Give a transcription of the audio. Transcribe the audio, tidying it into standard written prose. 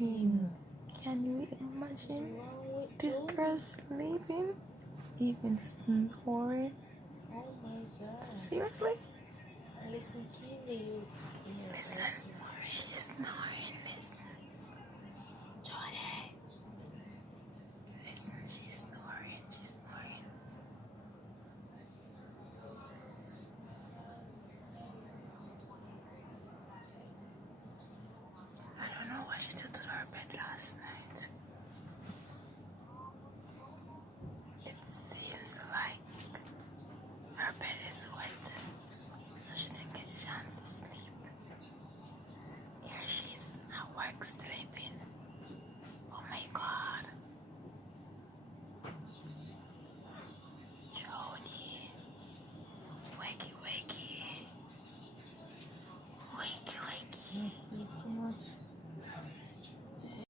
imagine? Can you imagine this girl sleeping, even snoring? Oh my god. Seriously? Listen, Kini, you. Listen, she's snoring.